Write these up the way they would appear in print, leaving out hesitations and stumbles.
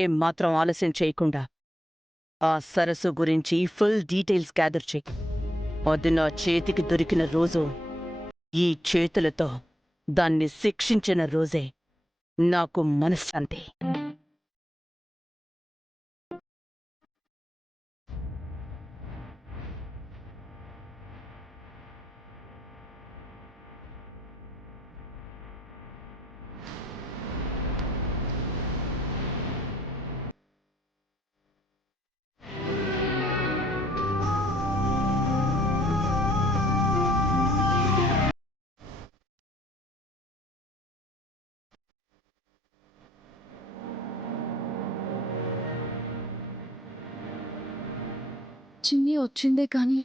ఏం మాత్రం ఆలస్యం చేయకుండా ఆ సరస్సు గురించి ఫుల్ డీటెయిల్స్ గ్యాదర్ చెయ్యి. అది నా చేతికి దొరికిన రోజు, ఈ చేతులతో దాన్ని శిక్షించిన రోజే నాకు మనశ్శాంతి. చిన్ని వచ్చిందే కానీ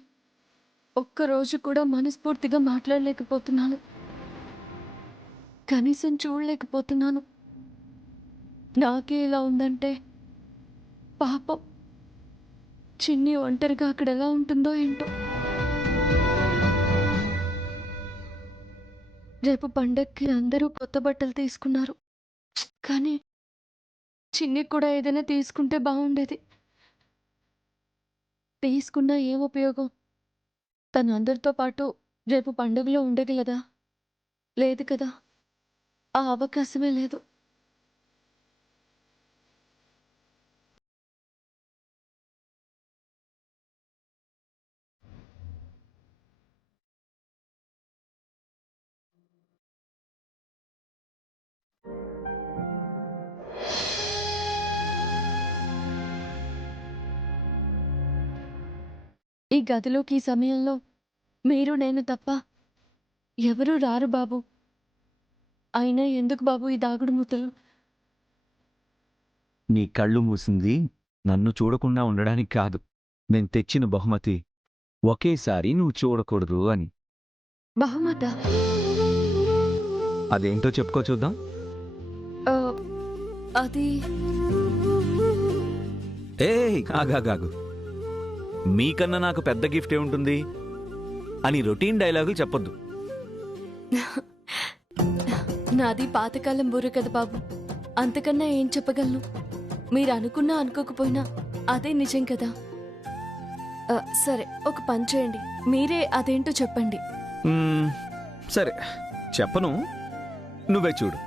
ఒక్కరోజు కూడా మనస్ఫూర్తిగా మాట్లాడలేకపోతున్నాను. కనీసం చూడలేకపోతున్నాను. నాకే ఇలా ఉందంటే పాపం చిన్ని ఒంటరిగా అక్కడ ఎలా ఉంటుందో ఏంటో. రేపు పండక్కి అందరూ కొత్త బట్టలు తీసుకున్నారు, కానీ చిన్ని కూడా ఏదైనా తీసుకుంటే బాగుండేది. తీసుకున్నా ఏం ఉపయోగం? తను అందరితో పాటు రేపు పండుగలో ఉండగలదా? లేదు కదా, ఆ అవకాశమే లేదు. ఈ గదిలోకి ఈ సమయంలో మీరు నేను తప్ప ఎవరూ రారు బాబు. అయినా ఎందుకు బాబు ఈ దాగుడు మూతలు? నీ కళ్ళు మూసింది నన్ను చూడకుండా ఉండడానికి కాదు. నేను తెచ్చిన బహుమతి ఒకేసారి నువ్వు చూడకూడదు అని. బహుమత? అదేంటో చెప్పుకో చూద్దాం. ఆ, అది ఆగాగాగు. మీకన్నా నాకు పెద్ద గిఫ్ట్ ఏముంటుంది అని రొటీన్ డైలాగులు చెప్పొద్దు. నాది పాతకాలం బుర్ర కదా బాబు, అంతకన్నా ఏం చెప్పగలను? మీరు అనుకున్నా అనుకోకపోయినా అదే నిజం కదా. సరే, ఒక పని చేయండి, మీరే అదేంటో చెప్పండి. సరే చెప్పను, నువ్వే చూడు.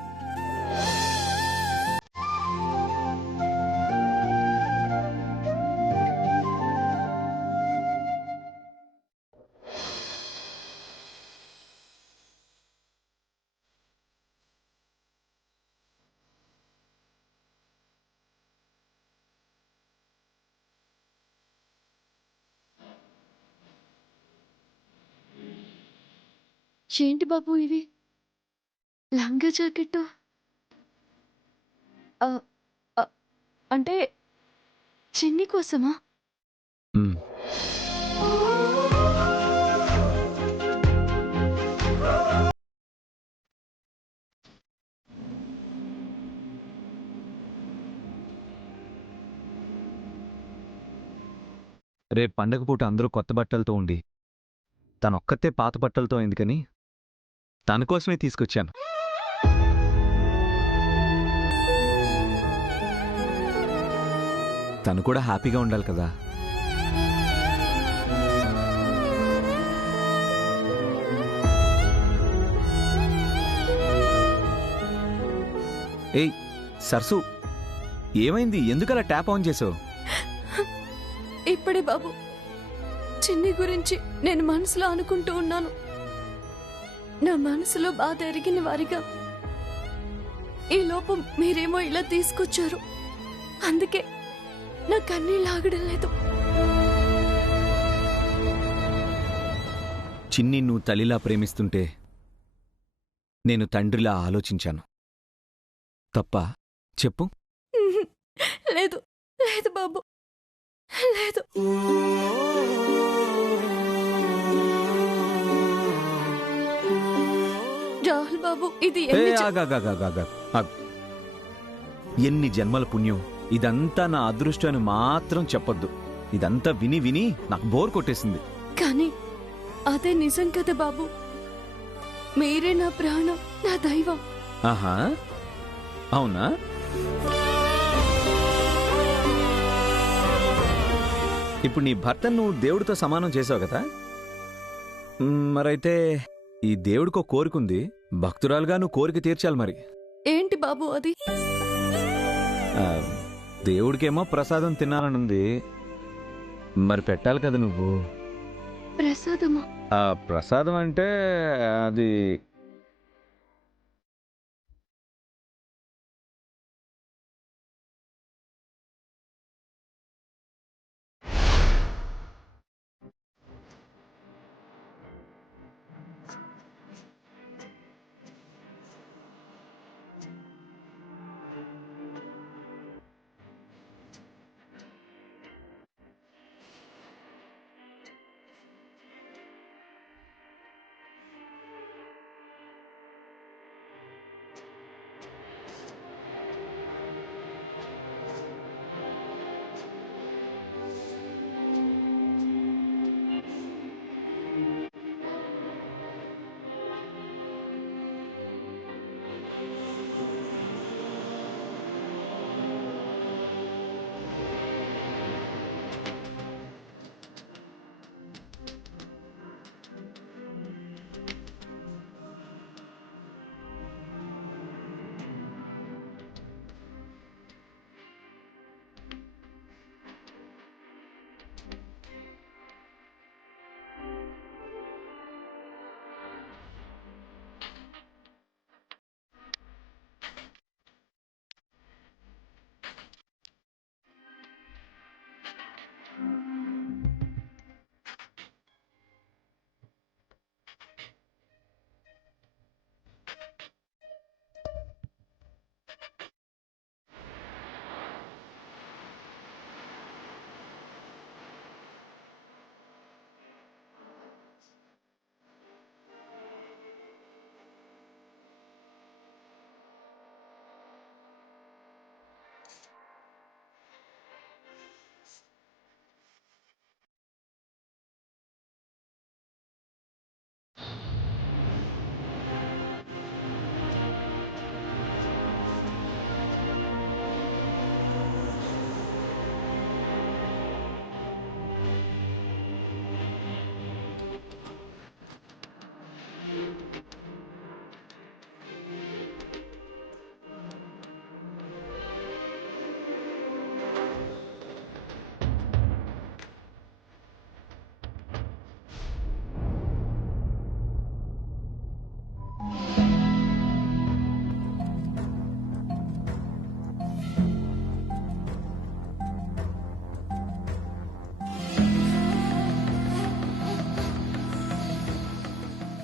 ఏంటి బాబు ఇవి? లంగా జాకెట్టు? అంటే చిన్ని కోసమా? మ్, రేపు పండగ పూట అందరూ కొత్త బట్టలతో ఉండి తనొక్కతే పాత బట్టలతో ఎందుకని తన కోసమే తీసుకొచ్చాను. తను కూడా హ్యాపీగా ఉండాలి కదా. ఏయ్ సర్సు, ఏమైంది? ఎందుకలా ట్యాప్ ఆన్ చేసావు? ఇప్పుడే బాబు చిన్ని గురించి నేను మనసులో అనుకుంటూ ఉన్నాను. నా మనసులో బాధ ఎరిగిన వారిగా ఈ లోపం మీరేమో ఇలా తీసుకొచ్చారు. అందుకే నా కన్నీళ్ళు ఆగడం లేదు. చిన్ని నువ్వు తల్లిలా ప్రేమిస్తుంటే నేను తండ్రిలా ఆలోచించాను. తప్ప చెప్పు. లేదు లేదు బాబు, లేదు. రాహుల్ బాబు, ఇది ఎన్ని జన్మల పుణ్యం! ఇదంతా నా అదృష్టం అని మాత్రం చెప్పొద్దు. ఇదంతా విని విని నాకు బోర్ కొట్టేసింది. కానీ అదే నిజం కదా బాబు. మీరే నా ప్రాణం, నా దైవం. ఆహా, అవునా? ఇప్పుడు నీ భర్తను నువ్వు దేవుడితో సమానం చేసావు కదా, మరైతే ఈ దేవుడికో కోరికుంది, భక్తురాలుగా నువ్వు కోరిక తీర్చాలి మరి. ఏంటి బాబు అది? ఆ, దేవుడికేమో ప్రసాదం తినాలనుంది, మరి పెట్టాలి కదా నువ్వు. ప్రసాదమా? ఆ ప్రసాదం అంటే అది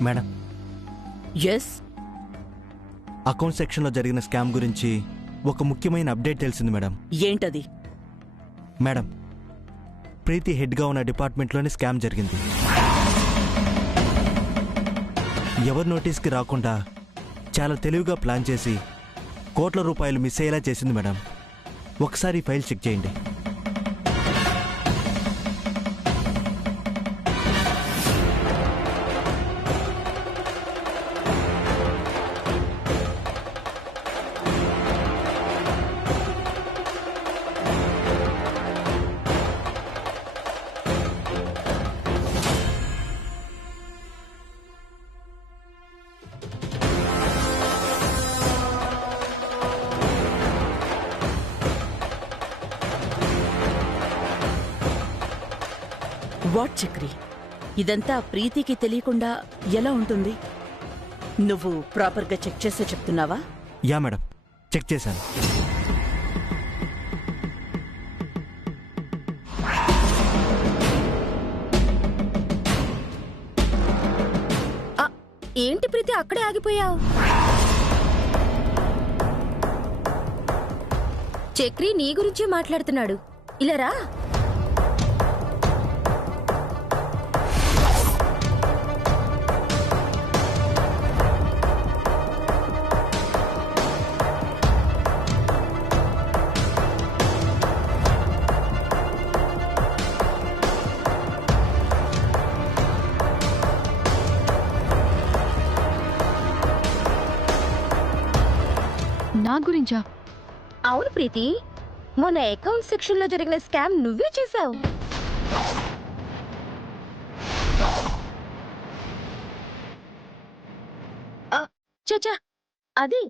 మేడం, ఎస్. అకౌంట్ సెక్షన్లో జరిగిన స్కామ్ గురించి ఒక ముఖ్యమైన అప్డేట్ తెలిసింది మేడం. ఏంటది? మేడం, ప్రీతి హెడ్గా ఉన్న డిపార్ట్మెంట్లోనే స్కామ్ జరిగింది. ఎవరి నోటీస్కి రాకుండా చాలా తెలివిగా ప్లాన్ చేసి కోట్ల రూపాయలు మిస్ అయ్యేలా చేసింది మేడం. ఒకసారి ఫైల్ చెక్ చేయండి. వాట్ చక్రి, ఇదంతా ప్రీతికి తెలియకుండా ఎలా ఉంటుంది? నువ్వు ప్రాపర్గా చెక్ చేసే చెప్తున్నావా? యా మేడం, చెక్ చేశాను. ఏంటి ప్రీతి అక్కడే ఆగిపోయావు? చక్రి నీ గురించే మాట్లాడుతున్నాడు, ఇలా రా. నా గురించా? అవును ప్రీతి, మొన్న అకౌంట్ సెక్షన్ లో జరిగిన స్కామ్ నువ్వే చేశావు. చచా, అది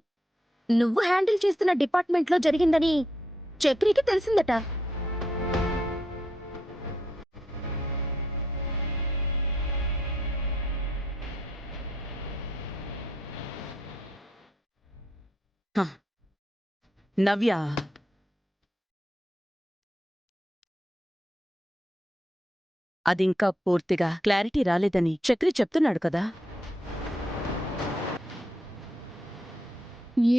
నువ్వు హ్యాండిల్ చేస్తున్న డిపార్ట్మెంట్లో జరిగిందని చక్రికి తెలిసిందట. నవ్య, అదింకా పూర్తిగా క్లారిటీ రాలేదని చక్రి చెప్తున్నాడు కదా.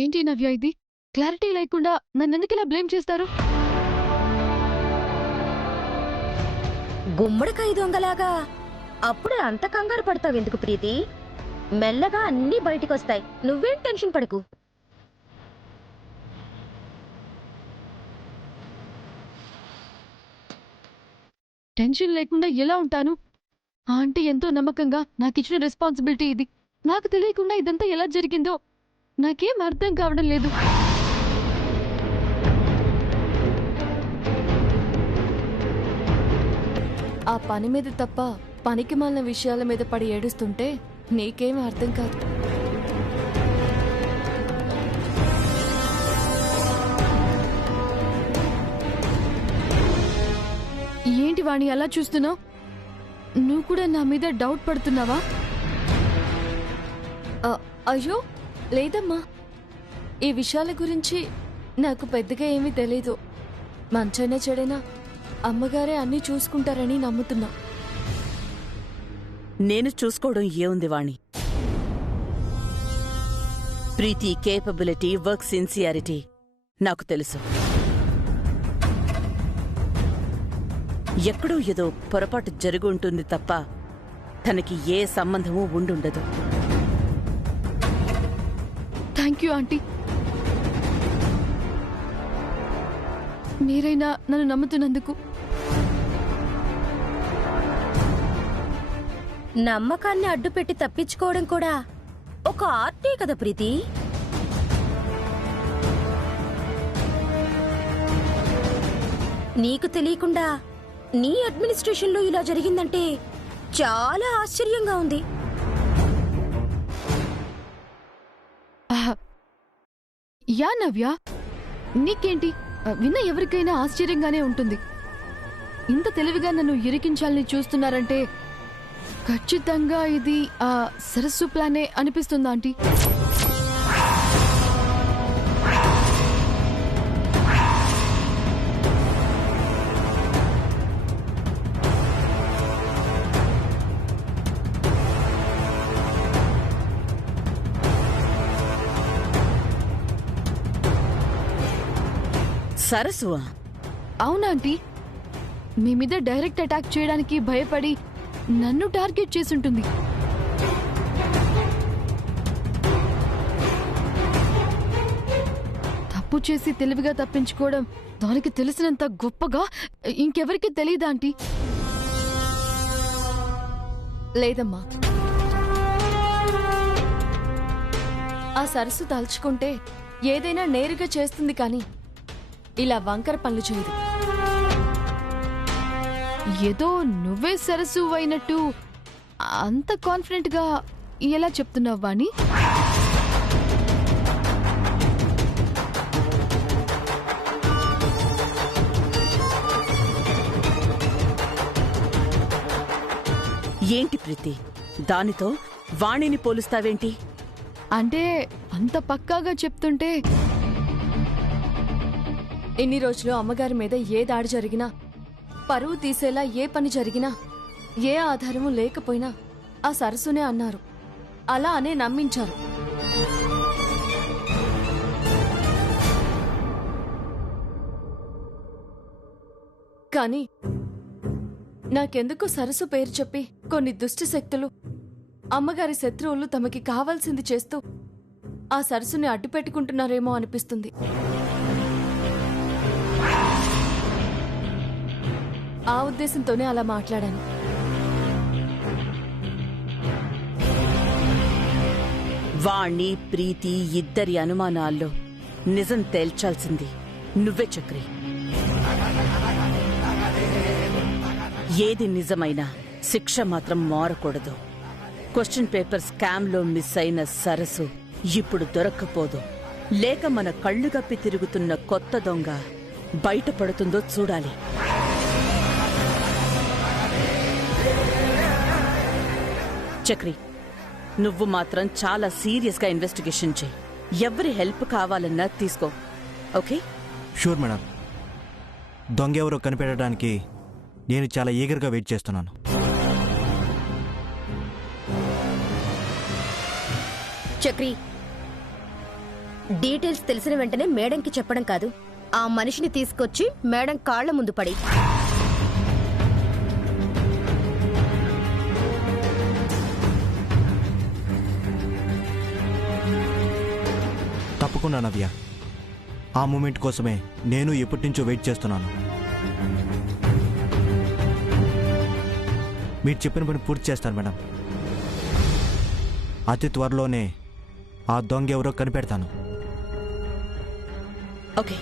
ఏంటి నవ్య ఇది? క్లారిటీ లేకుండా నన్నెందుకు ఇలా బ్లేమ్ చేస్తారు? గుమ్మడికాయ దొంగలాగా అప్పుడే అంత కంగారు పడతావెందుకు ప్రీతి? మెల్లగా అన్నీ బయటికొస్తాయి, నువ్వేం టెన్షన్ పడకు. టెన్షన్ లేకుండా ఎలా ఉంటాను? ఆ ఆంటీ ఎంతో నమ్మకంగా నాకిచ్చిన రెస్పాన్సిబిలిటీ ఇది. నాకు తెలియకుండా ఇదంతా ఎలా జరిగిందో నాకేం అర్థం కావడం లేదు. ఆ పని మీద తప్ప పనికి మాలిన విషయాల మీద పడి ఏడుస్తుంటే నీకేం అర్థం కాదు. ఏంటి వాణి అలా చూస్తున్నావు? నువ్వు కూడా నా మీద డౌట్ పడుతున్నావా? అయ్యో లేదమ్మా, ఈ విషయాల గురించి నాకు పెద్దగా ఏమీ తెలీదు. మంచైనా చెడైనా అమ్మగారే అన్నీ చూసుకుంటారని నమ్ముతున్నా. నేను చూసుకోవడం ఏముంది Vani? Preethi capability, work sincerity నాకు తెలుసు. ఎక్కడో ఏదో పొరపాటు జరిగి ఉంటుంది తప్ప తనకి ఏ సంబంధమూ ఉండుండదు. Thank you aunty. మీరైనా నన్ను నమ్ముతున్నందుకు. నమ్మకాన్ని అడ్డుపెట్టి తప్పించుకోవడం కూడా ఒక ఆర్టే కదా ప్రీతి. నీకు తెలియకుండా నీ అడ్మినిస్ట్రేషన్లో ఇలా జరిగిందంటే చాలా ఆశ్చర్యంగా ఉంది. యా నవ్య, నీకేంటి? విన్న ఎవరికైనా ఆశ్చర్యంగానే ఉంటుంది. ఇంత తెలివిగా నన్ను ఇరికించాలని చూస్తున్నారంటే ఖచ్చితంగా ఇది ఆ సరస్సు ప్లానే అనిపిస్తుందా ఆంటీ? సరస్సు? అవునా ఆంటీ? మీ మీద డైరెక్ట్ అటాక్ చేయడానికి భయపడి నన్ను టార్గెట్ చేసుంటుంది. తప్పు చేసి తెలివిగా తప్పించుకోవడం దానికి తెలిసినంత గొప్పగా ఇంకెవరికి తెలియదా ఆంటీ? లేదమ్మా, ఆ సరస్సు తలుచుకుంటే ఏదైనా నేరుగా చేస్తుంది కానీ ఇలా వంకర పనులు చేయదు. ఏదో నువ్వే సరస్సు అయినట్టు అంత కాన్ఫిడెంట్ గా ఎలా చెప్తున్నావు వాణి? ఏంటి ప్రీతి, దానితో వాణిని పోలుస్తావేంటి? అంటే అంత పక్కాగా చెప్తుంటే ఇన్ని రోజులు అమ్మగారి మీద ఏ దాడి జరిగినా, పరువు తీసేలా ఏ పని జరిగినా, ఏ ఆధారము లేకపోయినా ఆ సరస్సునే అన్నారు. అలా అనే నమ్మించారు. కానీ నాకెందుకు సరస్సు పేరు చెప్పి కొన్ని దుష్ట శక్తులు, అమ్మగారి శత్రువులు తమకి కావాల్సింది చేస్తూ ఆ సరస్సుని అడ్డుపెట్టుకుంటున్నారేమో అనిపిస్తుంది. ఆ ఉద్దేశంతోనే అలా మాట్లాడాను. వాణ్ణి, ప్రీతి ఇద్దరి అనుమానాల్లో నిజం తేల్చాల్సింది నువ్వే చక్రి. ఏది నిజమైనా శిక్ష మాత్రం మారకూడదు. క్వశ్చన్ పేపర్ స్కామ్లో మిస్ అయిన సరస్సు ఇప్పుడు దొరక్కపోదు. లేక మన కళ్ళు కప్పి తిరుగుతున్న కొత్త దొంగ బయటపడుతుందో చూడాలి. చక్రి, నువ్వు మాత్రం చాలా సీరియస్గా ఇన్వెస్టిగేషన్ చేయి. ఎవరి హెల్ప్ కావాలన్నా తీసుకో. ఓకే? Sure madam. దొంగ ఎవరో కనిపెట్టడానికి నేను చాలా ఈగర్గా వెయిట్ చేస్తున్నాను. చక్రి, డీటెయిల్స్ తెలిసిన వెంటనే మేడంకి చెప్పడం కాదు, ఆ మనిషిని తీసుకొచ్చి మేడం కాళ్ల ముందు పడి. తప్పకుండా నవ్య, ఆ మూమెంట్ కోసమే నేను ఎప్పటి నుంచో వెయిట్ చేస్తున్నాను. మీరు చెప్పిన పని పూర్తి చేస్తాను మేడం. అతి త్వరలోనే ఆ దొంగ ఎవరో కనిపెడతాను. ఓకే.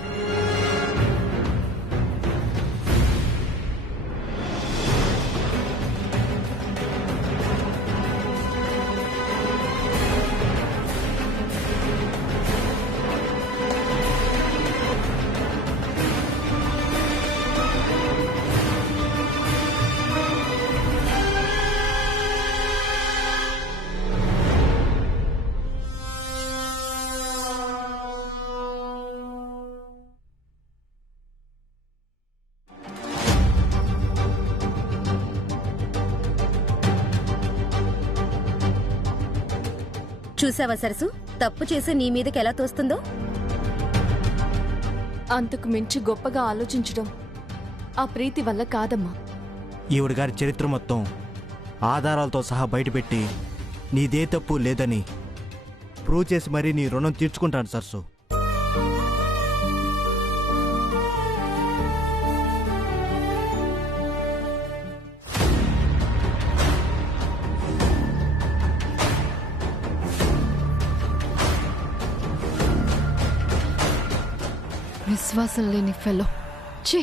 చూసావా సరసు, తప్పు చేసి నీ మీదకి ఎలా తోస్తుందో? అంతకు మించి గొప్పగా ఆలోచించడం ఆ ప్రీతి వల్ల కాదమ్మా. ఈవిడ గారి చరిత్ర మొత్తం ఆధారాలతో సహా బయటపెట్టి నీదే తప్పు లేదని ప్రూవ్ చేసి మరీ నీ రుణం తీర్చుకుంటాను సరసు. విశ్వాసం లేని ఫెలో. ఛీ,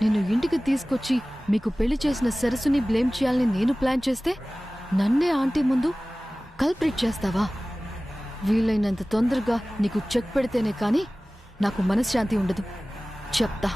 నేను ఇంటికి తీసుకొచ్చి మీకు పెళ్లి చేసిన సరస్సుని బ్లేమ్ చేయాలని నేను ప్లాన్ చేస్తే నన్నే ఆంటీ ముందు కల్ప్రిట్ చేస్తావా? వీలైనంత తొందరగా నీకు చెక్ పెడితేనే కానీ నాకు మనశ్శాంతి ఉండదు. చెప్తా.